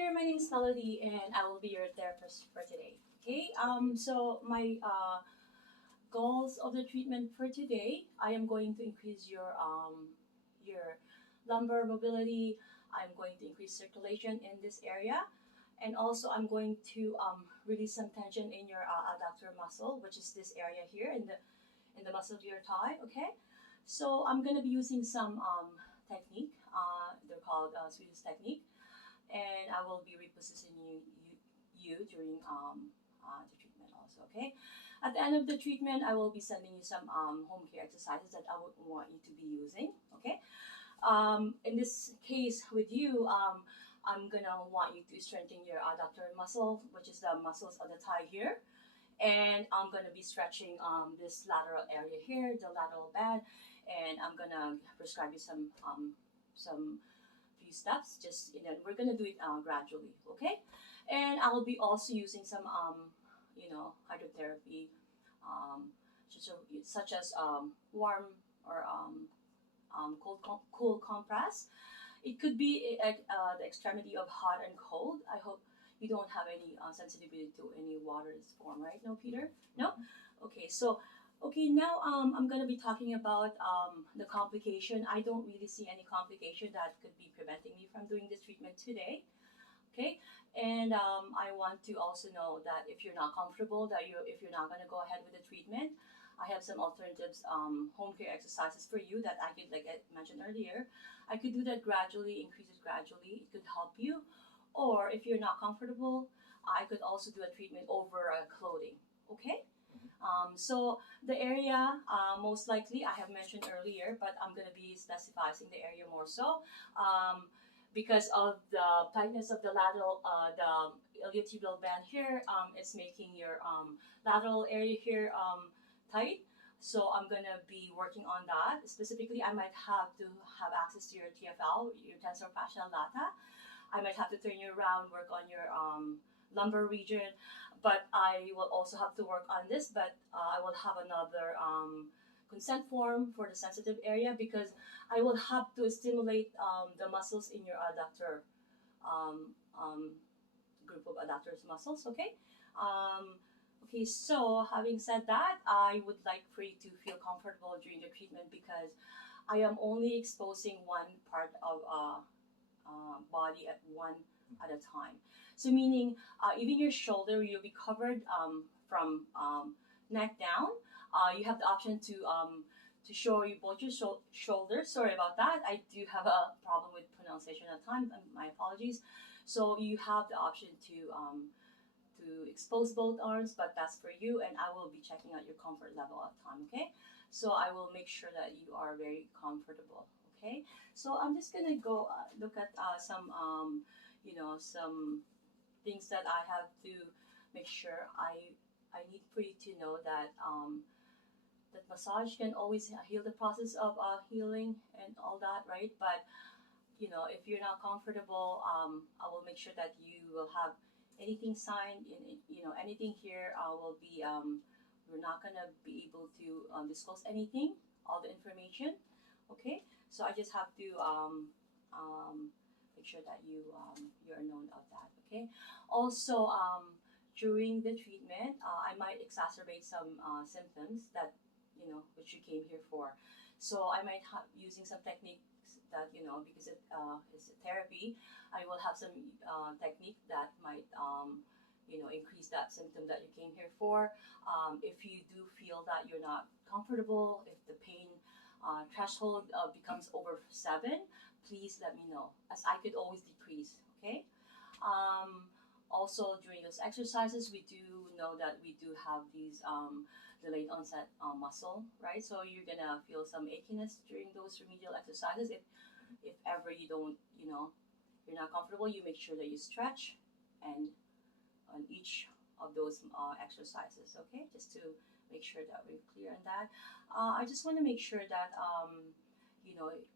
here. My name is Melody, and I will be your therapist for today. Okay. So my goals of the treatment for today, I am going to increase your lumbar mobility. I'm going to increase circulation in this area, and also I'm going to release some tension in your adductor muscle, which is this area here in the muscle of your thigh. Okay. So I'm gonna be using some technique. They're called Swedish technique, and I will be repositioning you during the treatment also. Okay. At the end of the treatment, I will be sending you some home care exercises that I would want you to be using. Okay. In this case with you, I'm gonna want you to strengthen your adductor muscle, which is the muscles of the thigh here, and I'm gonna be stretching this lateral area here, the lateral band, and I'm gonna prescribe you some few steps. Just we're gonna do it gradually, okay? And I'll be also using some hydrotherapy, um, such as warm or cool compress. It could be at the extremity of hot and cold. I hope you don't have any sensitivity to any water's form, right? No, Peter? No? Okay, so, okay, now I'm going to be talking about the complication. I don't really see any complication that could be preventing me from doing this treatment today. Okay, and I want to also know that if you're not comfortable, if you're not going to go ahead with the treatment, I have some alternatives, home care exercises for you that I could, like I mentioned earlier, I could do that gradually, increase it gradually. It could help you. Or if you're not comfortable, I could also do a treatment over clothing. Okay? So the area, most likely, I have mentioned earlier, but I'm going to be specifying the area more so. Because of the tightness of the lateral, the iliotibial band here, it's making your lateral area here tight. So I'm gonna be working on that. Specifically, I might have to have access to your TFL, your tensor fascial lata. I might have to turn you around, work on your lumbar region, but I will also have to work on this. But I will have another consent form for the sensitive area because I will have to stimulate the muscles in your adductor um, um, group of adductors muscles. Okay. Okay, so having said that, I would like for you to feel comfortable during the treatment because I am only exposing one part of body at one at a time. So meaning even your shoulder, you'll be covered from neck down. You have the option to show you both your shoulders. Sorry about that. I do have a problem with pronunciation at times. My apologies. So you have the option to expose both arms, but that's for you, and I will be checking out your comfort level at time. Okay, so I will make sure that you are very comfortable. Okay, so I'm just gonna go look at some some things that I have to make sure. I need for you to know that that massage can always heal the process of healing and all that, right? But if you're not comfortable, I will make sure that you will have anything signed in, anything here will be, we're not gonna be able to disclose anything, all the information. Okay, so I just have to make sure that you're known of that. Okay, also during the treatment, I might exacerbate some symptoms that which you came here for. So I might have using some techniques that because it is therapy, I will have some technique that might increase that symptom that you came here for. If you do feel that you're not comfortable, if the pain threshold becomes over 7, please let me know, as I could always decrease. Okay. Also, during those exercises, we do know that we do have these delayed onset muscle, right? So you're gonna feel some achiness during those remedial exercises. If ever you don't, you're not comfortable, you make sure that you stretch and on each of those exercises. Okay, just to make sure that we're clear on that. I just want to make sure that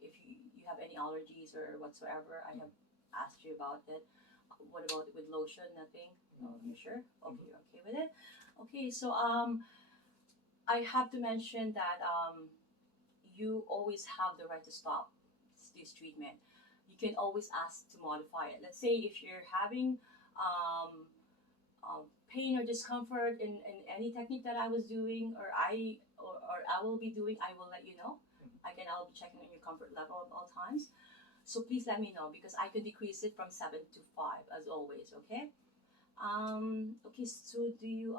if you have any allergies or whatsoever, I have asked you about it. What about with lotion? Nothing? No, you sure? Okay, you're okay with it. Okay, so I have to mention that you always have the right to stop this treatment. you can always ask to modify it. Let's say if you're having pain or discomfort in any technique that I was doing or I will be doing, I will let you know. Again, I'll be checking on your comfort level at all times. So please let me know because I can decrease it from 7 to 5 as always. Okay. Okay. So do you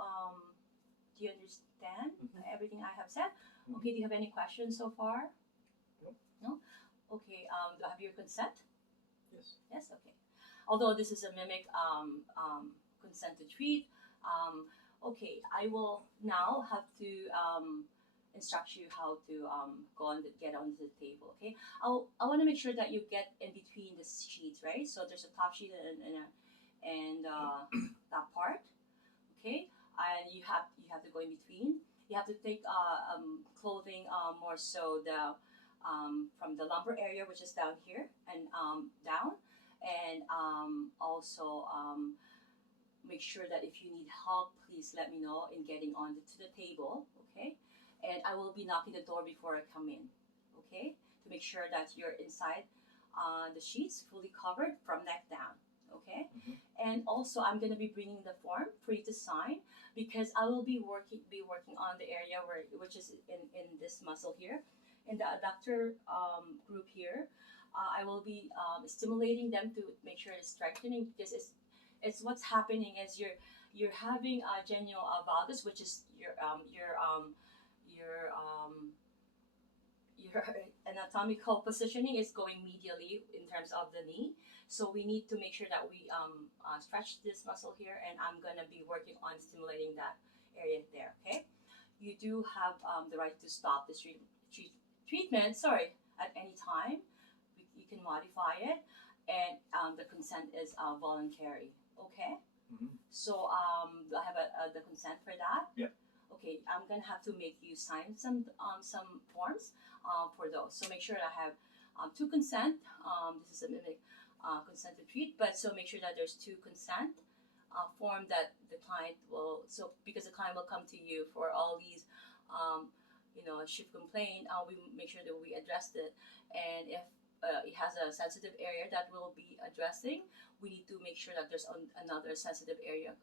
understand everything I have said? Okay. Do you have any questions so far? No. Okay. Do I have your consent? Yes. Yes. Okay. Although this is a mimic consent to treat. Okay. I will now have to instruct you how to get onto the table. Okay. I want to make sure that you get in between the sheets, right? So there's a top sheet and that part. Okay. And you have to go in between. You have to take clothing more so the from the lumbar area, which is down here and down, and also make sure that if you need help, please let me know in getting onto the table. Okay, and I will be knocking the door before I come in. Okay, to make sure that you're inside the sheets, fully covered from neck down. Okay, and also I'm gonna be bringing the form for you to sign because I will be working on the area which is in this muscle here, in the adductor group here. I will be stimulating them to make sure it's strengthening because it's what's happening is you're having a genuine valgus, which is your anatomical positioning is going medially in terms of the knee. So we need to make sure that we stretch this muscle here, and I'm gonna be working on stimulating that area there. Okay, you do have the right to stop this treatment. Sorry, at any time. You can modify it, and the consent is voluntary. Okay. So do I have the consent for that? Yeah. Okay, I'm gonna have to make you sign some forms for those. So make sure I have two consent. This is a mimic consent to treat, but so make sure that there's two consent form that the client will. So because the client will come to you for all these, shift complaint, we make sure that we address it, and if it has a sensitive area that we'll be addressing, we need to make sure that there's another sensitive area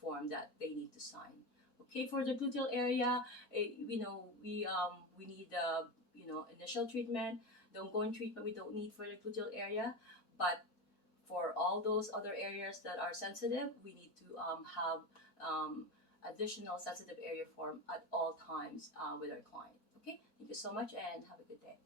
form that they need to sign. Okay, for the gluteal area, we need the initial treatment. The ongoing treatment we don't need for the gluteal area, but for all those other areas that are sensitive, we need to have additional sensitive area form at all times with our client. Okay, thank you so much and have a good day.